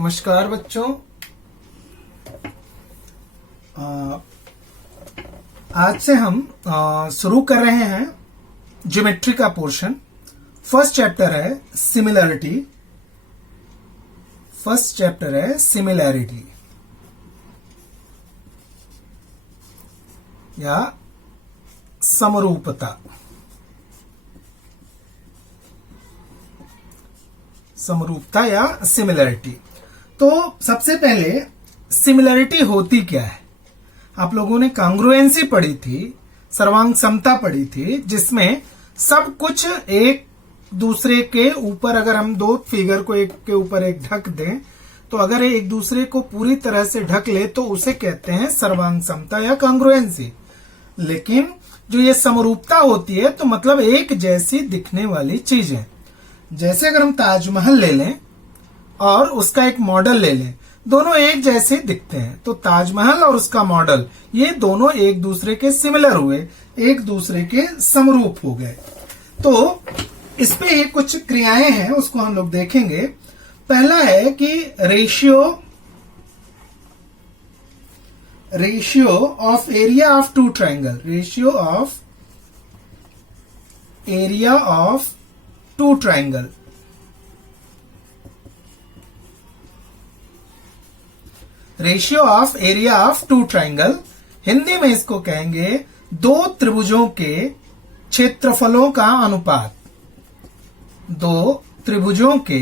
नमस्कार बच्चों। आज से हम शुरू कर रहे हैं ज्योमेट्री का पोर्शन। फर्स्ट चैप्टर है सिमिलरिटी। या समरूपता। या सिमिलरिटी। तो सबसे पहले सिमिलरिटी होती क्या है? आप लोगों ने कांग्रुएंसी पढ़ी थी, सर्वांग समता पढ़ी थी, जिसमें सब कुछ एक दूसरे के ऊपर, अगर हम दो फिगर को एक के ऊपर एक ढक दें, तो अगर एक दूसरे को पूरी तरह से ढक ले तो उसे कहते हैं सर्वांग समता या कांग्रुएंसी। लेकिन जो ये समरूपता होती है तो मतलब एक जैसी दिखने वाली चीज है। जैसे अगर हम ताजमहल ले लें और उसका एक मॉडल ले लें, दोनों एक जैसे दिखते हैं, तो ताजमहल और उसका मॉडल ये दोनों एक दूसरे के सिमिलर हुए, एक दूसरे के समरूप हो गए। तो इस पे कुछ क्रियाएं हैं, उसको हम लोग देखेंगे। पहला है कि ratio of area of two triangle. Ratio of area of two triangle. Ratio of area of two triangle, Hindi में इसको कहेंगे दो त्रिभुजों के क्षेत्रफलों का अनुपात। दो त्रिभुजों के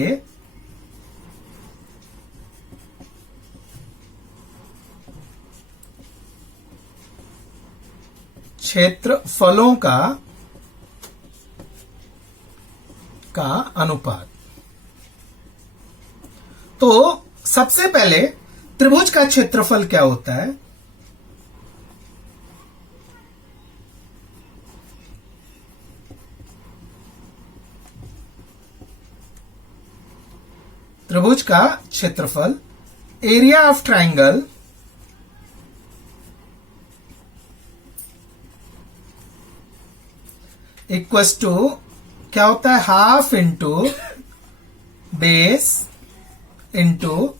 क्षेत्रफलों का अनुपात। तो सबसे पहले त्रिभुज का क्षेत्रफल क्या होता है? त्रिभुज का क्षेत्रफल, area of triangle equals to क्या होता है? Half into base into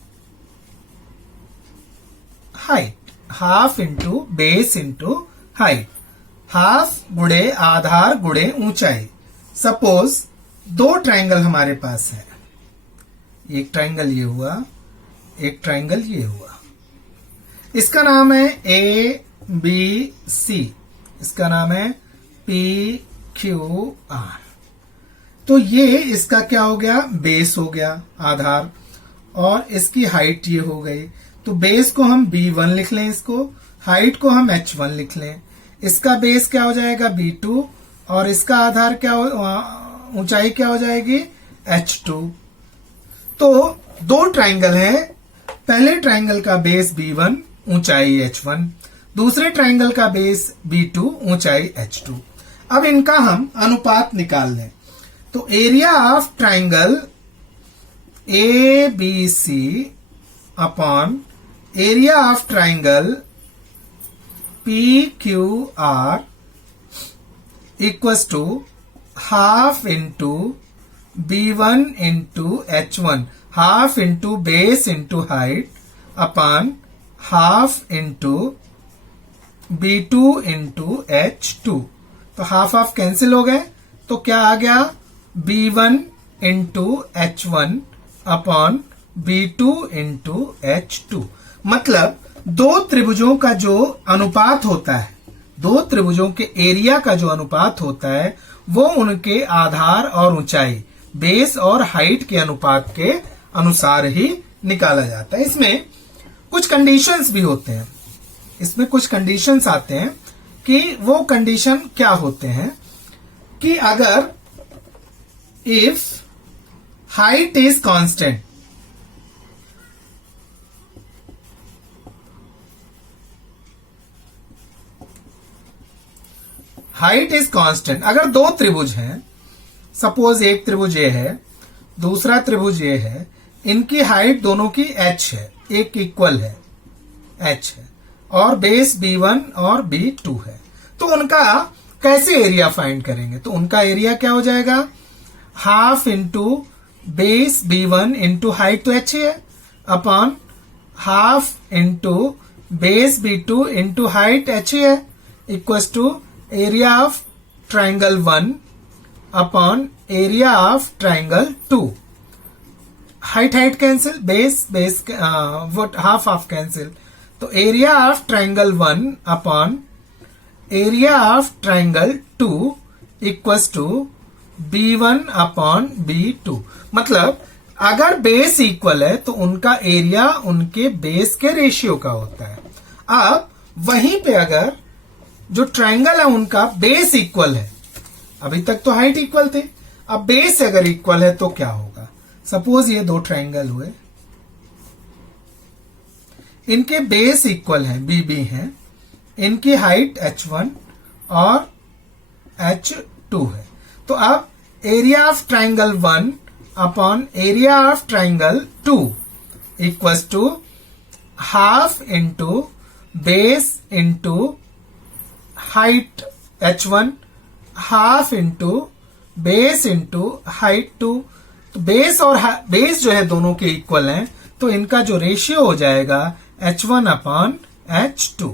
height. Half into base into height. Half गुणे आधार गुणे ऊंचाई। सपोज दो ट्राइंगल हमारे पास है, एक ट्राइंगल ये हुआ, एक ट्राइंगल ये हुआ। इसका नाम है ए बी सी, इसका नाम है पी क्यू आर। तो ये इसका क्या हो गया? बेस हो गया, आधार, और इसकी हाइट ये हो गई। तो बेस को हम B1 लिख लें, इसको हाइट को हम H1 लिख लें। इसका बेस क्या हो जाएगा? B2, और इसका आधार क्या ऊंचाई क्या हो जाएगी? H2। तो दो ट्राइंगल हैं, पहले ट्राइंगल का बेस B1, ऊंचाई H1, दूसरे ट्राइंगल का बेस B2, ऊंचाई H2। अब इनका हम अनुपात निकाल लें। तो area of triangle ABC upon area of triangle PQR equals to half into B1 into H1, half into base into height upon half into B2 into H2। तो हाफ हाफ कैंसिल हो गए, तो क्या आ गया? B1 into H1 upon B2 into H2। मतलब दो त्रिभुजों का जो अनुपात होता है, दो त्रिभुजों के एरिया का जो अनुपात होता है, वो उनके आधार और ऊंचाई, बेस और हाइट के अनुपात के अनुसार ही निकाला जाता है। इसमें कुछ कंडीशंस भी होते हैं, इसमें कुछ कंडीशंस आते हैं कि वो कंडीशन क्या होते हैं कि अगर if height is constant, height is constant. अगर दो त्रिभुज हैं, सपोज एक त्रिभुज ये है, दूसरा त्रिभुज ये है, इनकी हाइट दोनों की h है, एक इक्वल है, h है, और बेस B1 और B2 है, तो उनका कैसे एरिया फाइंड करेंगे? तो उनका एरिया क्या हो जाएगा? Half into base B1 into height तो h है, upon half into base B2 into height H है equals to area of triangle 1 upon area of triangle 2. Height cancel, base वो हाफ कैंसिल, तो area of triangle 1 upon area of triangle 2 equals to B1 upon B2. मतलब अगर base equal है तो उनका area उनके base के रेशियो का होता है. अब वहीं पे अगर जो ट्राइंगल है उनका बेस इक्वल है, अभी तक तो हाइट इक्वल थे, अब बेस अगर इक्वल है तो क्या होगा. सपोज ये दो ट्राइंगल हुए, इनके बेस इक्वल है, BB है, इनकी हाइट H1 और H2 है. तो अब area of triangle 1 upon area of triangle 2 equals to half into base into height H1 half into base into height 2. तो बेस और बेस जो है दोनों के इक्वल हैं, तो इनका जो रेशियो हो जाएगा H1 अपॉन H2.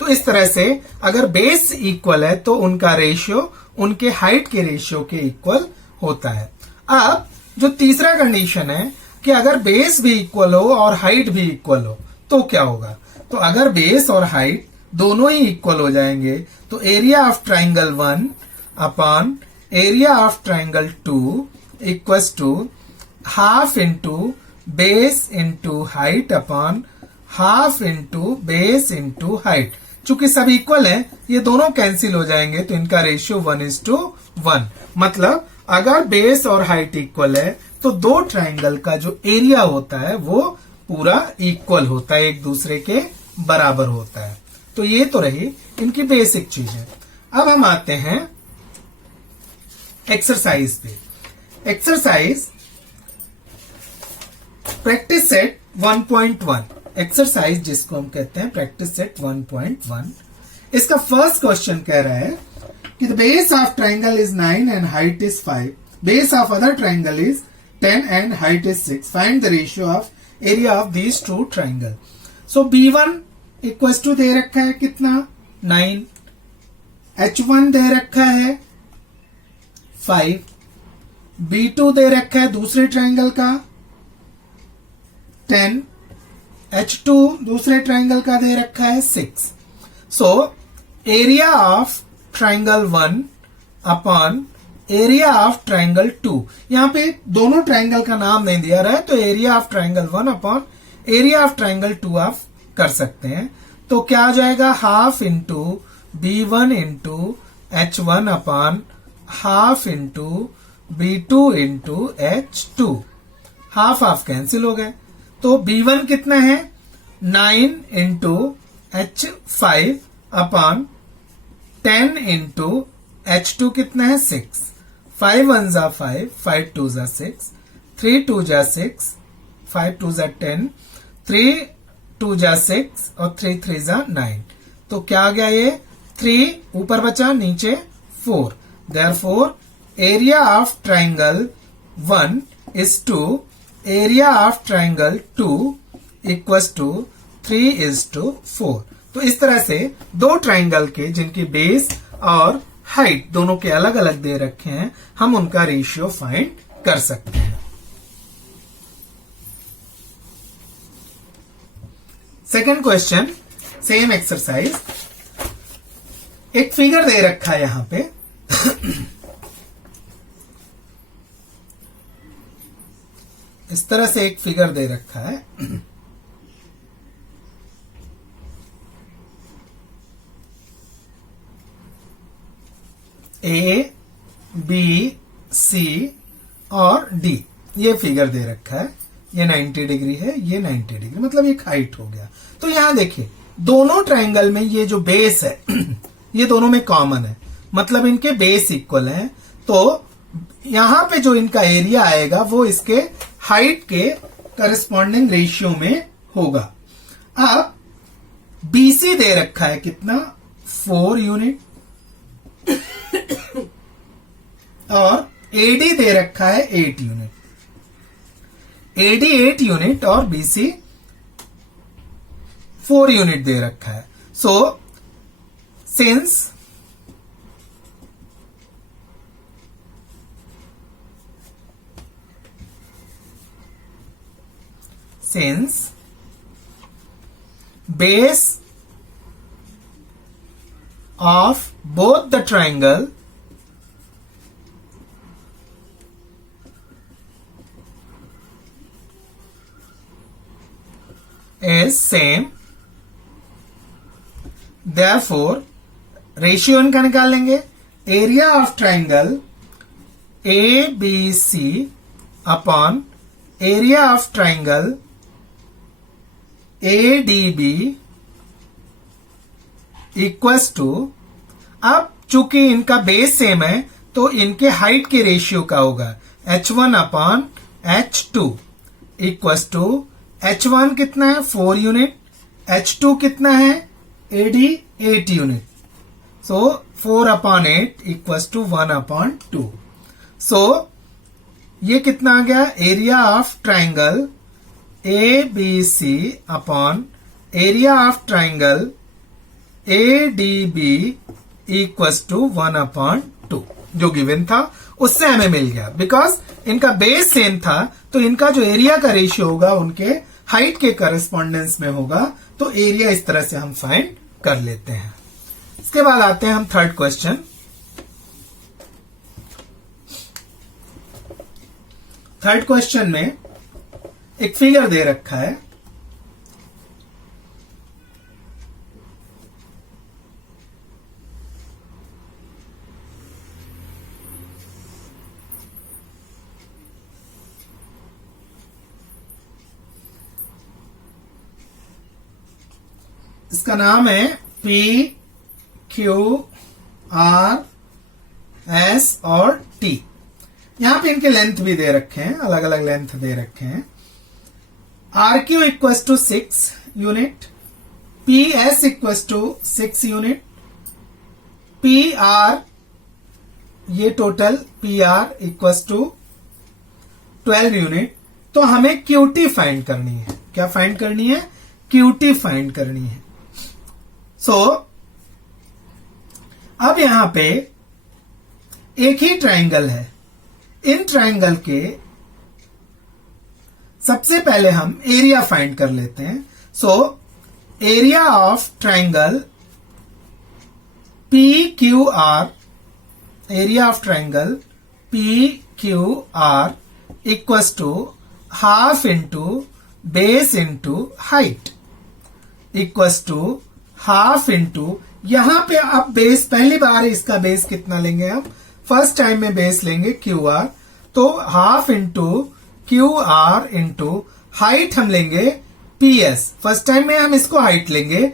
तो इस तरह से अगर बेस इक्वल है तो उनका रेशियो उनके हाइट के रेशियो के इक्वल होता है. अब जो तीसरा कंडीशन है कि अगर बेस भी इक्वल हो और हाइट भी इक्वल हो तो क्या होगा. तो अगर बेस और हाइट दोनों ही इक्वल हो जाएंगे तो area of triangle 1 upon area of triangle 2 equals to half into base into height upon half into base into height. चूंकि सब इक्वल है, ये दोनों कैंसिल हो जाएंगे तो इनका रेशियो 1:1. मतलब अगर बेस और हाइट इक्वल है तो दो ट्राइंगल का जो एरिया होता है वो पूरा इक्वल होता है, एक दूसरे के बराबर होता है. तो ये तो रही इनकी बेसिक चीजें. अब हम आते हैं एक्सरसाइज पे. Exercise practice set 1.1. एक्सरसाइज जिसको हम कहते हैं प्रैक्टिस सेट 1.1. इसका फर्स्ट क्वेश्चन कह रहा है कि the base of triangle is 9 and height is 5. Base of other triangle is 10 and height is 6. Find the ratio of area of these two triangle. So B1 equals to दे रखा है कितना 9, H1 दे रखा है 5, B2 दे रखा है दूसरे triangle का 10, H2 दूसरे ट्राइंगल का दे रखा है 6. सो area of triangle 1 upon area of triangle 2. यहां पे दोनों ट्राइंगल का नाम नहीं दिया रहा है तो area of triangle 1 upon area of triangle 2 आप कर सकते हैं. तो क्या आ जाएगा half into B1 into H1 upon half into B2 into H2. Half half cancel हो गए. तो B1 कितना है 9 into H5 upon 10 into H2 कितना है 6. 5 1 जा 5, 5 2 जा 6, 3 2 जा 6, 5 2 जा 10, 3 2 जा 6 और 3 3 जा 9. तो क्या आ गया ये 3 ऊपर बचा नीचे 4. Therefore area of triangle 1 is to area of triangle 2 equals to 3:4. तो इस तरह से दो ट्राइंगल के जिनकी बेस और हाइट दोनों के अलग अलग दे रखे हैं, हम उनका रेशियो फाइंड कर सकते हैं. Second question same exercise. एक फिगर दे रखा है यहां पे इस तरह से एक फिगर दे रखा है. A, B, C और D ये फिगर दे रखा है. ये 90 डिग्री है, ये 90 डिग्री, मतलब एक हाइट हो गया. तो यहां देखिए दोनों ट्राइंगल में ये जो बेस है ये दोनों में कॉमन है, मतलब इनके बेस इक्वल हैं. तो यहां पे जो इनका एरिया आएगा वो इसके हाइट के करस्पॉन्डिंग रेशियो में होगा. अब BC दे रखा है कितना 4 यूनिट और AD दे रखा है 8 यूनिट. AD 8 यूनिट और BC 4 यूनिट दे रखा है. So since base of both the triangle is same, therefore ratio इनका निकाल लेंगे. Area of triangle ABC upon area of triangle ADB equals to, अब चूंकि इनका बेस सेम है तो इनके हाइट के रेशियो का होगा H1 upon H2 equals to, H1 कितना है 4 यूनिट, H2 कितना है AD 8 unit. So 4 upon 8 equals to 1 upon 2. So ये कितना आ गया, area of triangle ABC upon area of triangle ADB equals to 1 upon 2. जो गिवन था उससे हमें मिल गया. बिकॉज इनका बेस सेम था तो इनका जो एरिया का रेशियो होगा उनके हाइट के करस्पॉन्डेंस में होगा. तो एरिया इस तरह से हम फाइंड कर लेते हैं. इसके बाद आते हैं हम थर्ड क्वेश्चन. थर्ड क्वेश्चन में एक फिगर दे रखा है. इसका नाम है PQRS और T. यहां पे इनके लेंथ भी दे रखे हैं, अलग अलग लेंथ दे रखे हैं. RQ equals to 6 unit, PS equals to 6 unit, PR ये total PR equals to 12 unit. तो हमें QT फाइंड करनी है. क्या फाइंड करनी है, QT फाइंड करनी है. सो अब यहां पे एक ही ट्राइंगल है. इन ट्राइंगल के सबसे पहले हम एरिया फाइंड कर लेते हैं. So area of triangle PQR, area of triangle PQR equals to half into base into height equals to half into, यहां पे अब बेस पहली बार इसका बेस कितना लेंगे, हम फर्स्ट टाइम में बेस लेंगे QR. तो half into QR into height हम लेंगे PS. फर्स्ट टाइम में हम इसको हाइट लेंगे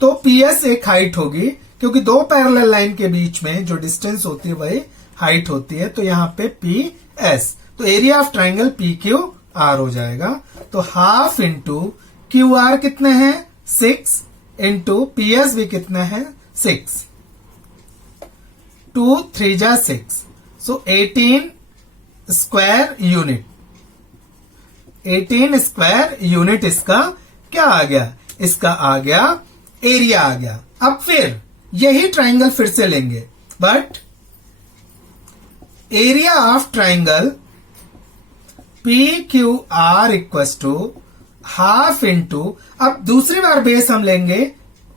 तो PS एक हाइट होगी, क्योंकि दो पैरेलल लाइन के बीच में जो डिस्टेंस होती है वही हाइट होती है. तो यहां पे PS, तो एरिया ऑफ ट्राइंगल PQR हो जाएगा. तो हाफ इंटू QR कितने हैं 6 इंटू PS भी कितना है 6, 2 3 जा 6. सो 18 स्क्वायर यूनिट, 18 स्क्वायर यूनिट इसका क्या आ गया, इसका आ गया एरिया आ गया. अब फिर यही ट्राइंगल फिर से लेंगे, but area of triangle PQR equals to half into, अब दूसरी बार बेस हम लेंगे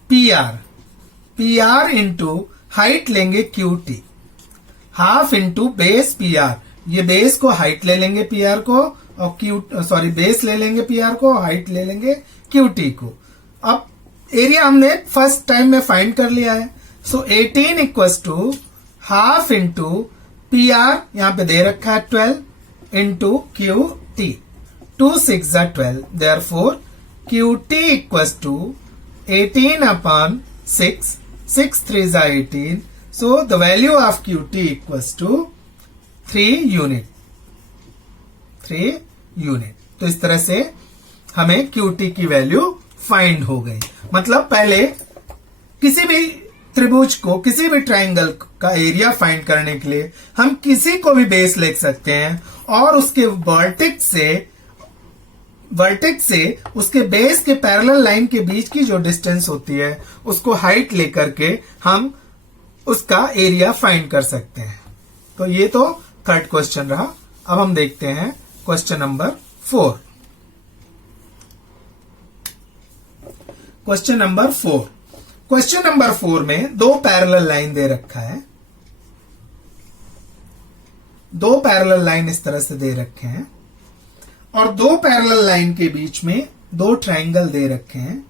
PR इंटू हाइट लेंगे QT. Half into base PR, ये बेस को हाइट ले लेंगे PR को और बेस ले लेंगे PR को, हाइट ले लेंगे QT को. अब एरिया हमने फर्स्ट टाइम में फाइंड कर लिया है. So 18 equals to half into PR यहां पे दे रखा है 12 इंटू QT. 2 6 जा 12, therefore QT equals to 18 upon 6, 6 3 जा 18. So the value of QT equals to 3 unit. तो इस तरह से हमें QT की वैल्यू फाइंड हो गई. मतलब पहले किसी भी त्रिभुज को, किसी भी ट्राइंगल का एरिया फाइंड करने के लिए हम किसी को भी बेस ले सकते हैं और उसके वर्टेक्स से वर्टेक्स से उसके बेस के पैरेलल लाइन के बीच की जो डिस्टेंस होती है उसको हाइट लेकर के हम उसका एरिया फाइंड कर सकते हैं। तो ये तो थर्ड क्वेश्चन रहा। अब हम देखते हैं question number 4। Question number 4। Question number 4 में दो पैरेलल लाइन दे रखा है। दो पैरेलल लाइन इस तरह से दे रखे हैं और दो पैरेलल लाइन के बीच में दो ट्रायंगल दे रखे हैं।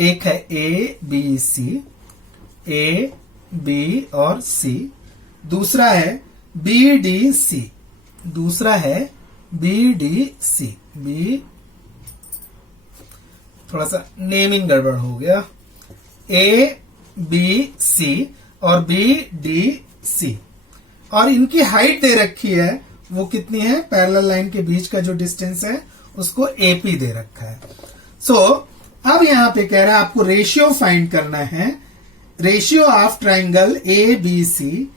एक है ए बी सी, ए बी और सी। दूसरा है बी डी सी, दूसरा है बी डी सी। बी, थोड़ा सा नेमिंग गड़बड़ हो गया। ए बी सी और बी डी सी, और इनकी हाइट दे रखी है। वो कितनी है? पैरेलल लाइन के बीच का जो डिस्टेंस है उसको एपी दे रखा है। सो अब यहां पे कह रहा है आपको रेशियो फाइंड करना है। Ratio of triangle A B C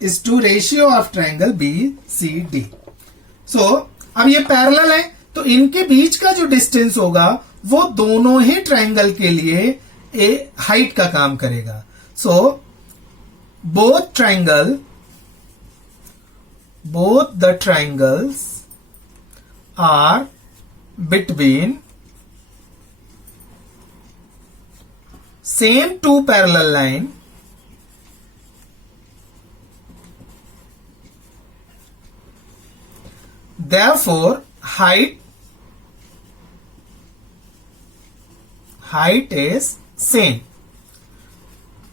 is to ratio of triangle B C D. So अब ये पैरेलल है तो इनके बीच का जो डिस्टेंस होगा वो दोनों ही ट्राइंगल के लिए हाइट का काम करेगा। So both the triangles are between same two parallel line therefore height is same।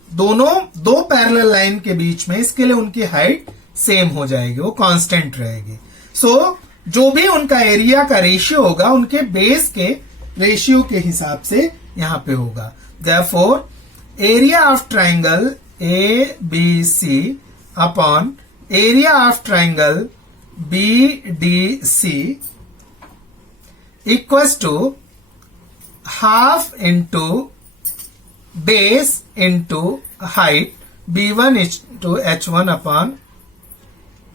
दोनों दो पैरेलल लाइन के बीच में इसके लिए उनकी हाइट सेम हो जाएगी, वो कांस्टेंट रहेगी। सो जो भी उनका एरिया का रेशियो होगा उनके बेस के रेशियो के हिसाब से यहां पे होगा। Therefore area of triangle A B C upon area of triangle B D C equals to half into base into height b1 into h1 upon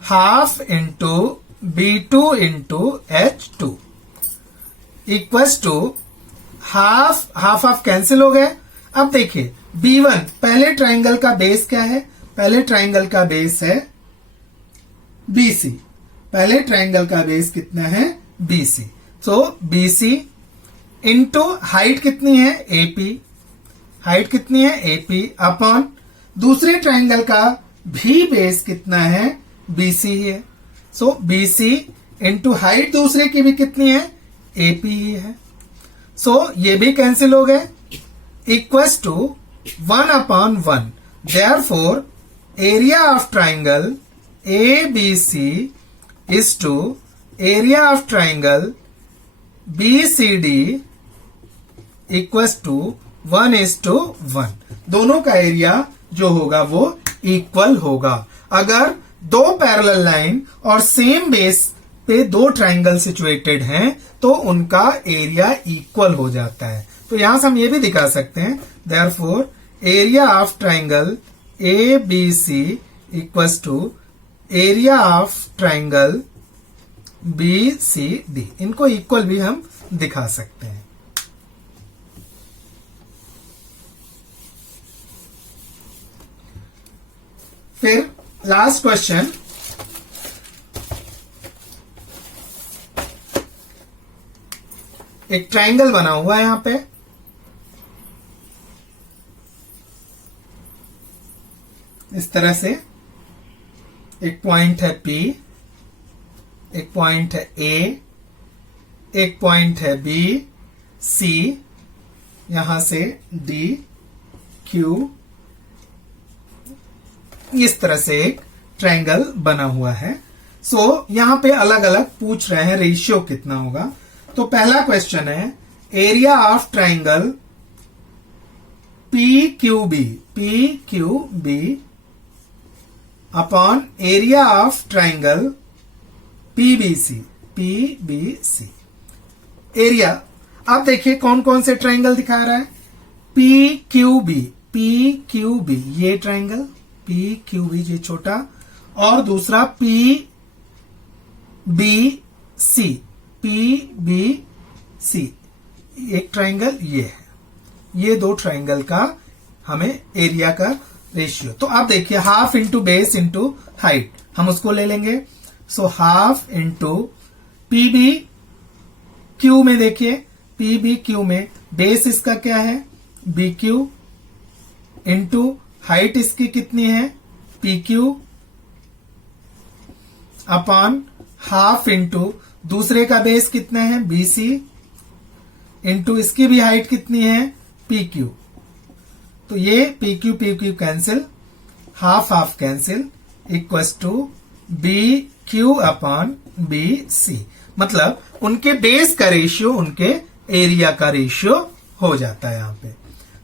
half into b2 into h2 equals to half cancel हो गए। अब देखिए b1 पहले triangle का base क्या है? पहले triangle का बेस है BC। पहले ट्राइंगल का बेस कितना है? BC। सो BC इंटू हाइट कितनी है? AP। हाइट कितनी है? AP अपॉन दूसरे ट्राइंगल का भी बेस कितना है? BC ही है। सो BC इंटू हाइट दूसरे की भी कितनी है? AP ही है। सो ये भी कैंसिल हो गए। Equals to 1 upon 1। Therefore area of triangle ABC is to area of triangle BCD equals to 1:1। दोनों का एरिया जो होगा वो इक्वल होगा। अगर दो पैरेलल लाइन और सेम बेस पे दो ट्राइंगल सिचुएटेड हैं तो उनका एरिया इक्वल हो जाता है। तो यहां से हम ये भी दिखा सकते हैं therefore area of triangle ABC equals to area of triangle BCD। इनको इक्वल भी हम दिखा सकते हैं। फिर लास्ट क्वेश्चन, एक ट्राइंगल बना हुआ है यहां पे। इस तरह से एक पॉइंट है P, एक पॉइंट है A, एक पॉइंट है B, C, यहां से D, Q, इस तरह से एक ट्रायंगल बना हुआ है। सो यहां पे अलग अलग पूछ रहे हैं रेशियो कितना होगा। तो पहला क्वेश्चन है area of triangle PQB upon area of triangle PBC। Area आप देखिए कौन कौन से ट्रायंगल दिखा रहा है। PQB ये ट्रायंगल PQB ये छोटा, और दूसरा PBC सी, एक ट्राइंगल ये है, ये दो ट्राइंगल का हमें एरिया का रेशियो। तो आप देखिए half into base into height, हम उसको ले लेंगे। So half into PB Q में, देखिए पीबी क्यू में बेस इसका क्या है बी क्यू, इंटू हाइट इसकी कितनी है P Q, upon half into दूसरे का बेस कितना है बी सी, इंटू इसकी भी हाइट कितनी है पी क्यू। तो ये P Q cancel, half half cancel, equals to B Q upon B C. मतलब उनके बेस का रेशियो उनके एरिया का रेशियो हो जाता है यहां पे।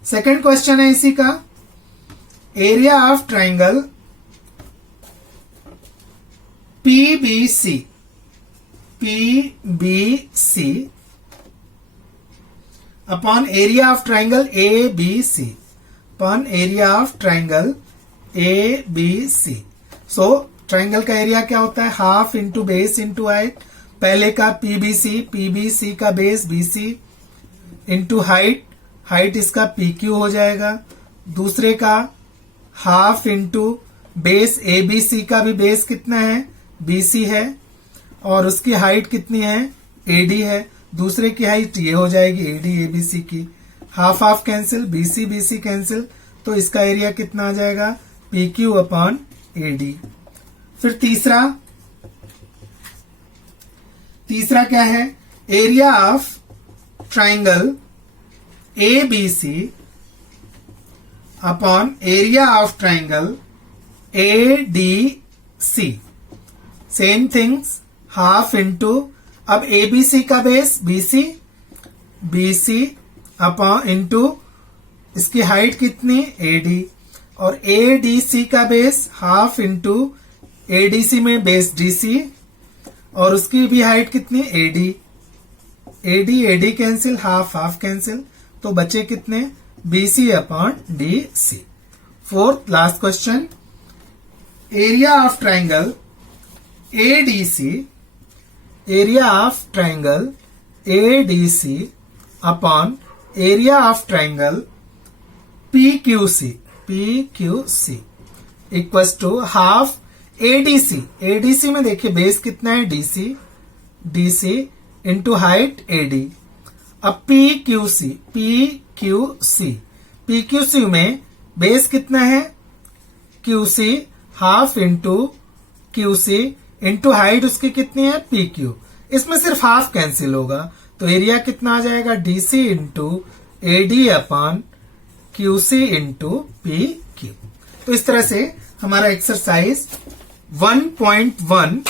सेकंड क्वेश्चन है इसी का, area of triangle PBC upon area of triangle ABC upon area of triangle ABC। So triangle का एरिया क्या होता है half into base into height, पहले का पीबीसी का बेस BC इंटू हाइट इसका PQ हो जाएगा, दूसरे का हाफ इंटू बेस ABC का भी बेस कितना है BC है, और उसकी हाइट कितनी है AD है, दूसरे की हाइट ये हो जाएगी AD ABC की, half half cancel, BC cancel, तो इसका एरिया कितना आ जाएगा PQ अपॉन AD। फिर तीसरा क्या है, area of triangle ABC upon area of triangle ADC, same things, half into अब ABC का बेस BC अपॉन इंटू इसकी हाइट कितनी AD, और ADC का बेस हाफ इंटू ADC में बेस DC, और उसकी भी हाइट कितनी AD cancel, half half cancel, तो बचे कितने BC upon DC। Fourth last question, area of triangle ADC upon area of triangle PQC equals to half ADC में देखिए बेस कितना है DC इंटू हाइट AD। अब PQC में बेस कितना है QC, half into QC into height उसकी कितनी है PQ, इसमें सिर्फ हाफ कैंसिल होगा, तो एरिया कितना आ जाएगा DC into AD upon QC into PQ। तो इस तरह से हमारा एक्सरसाइज 1.1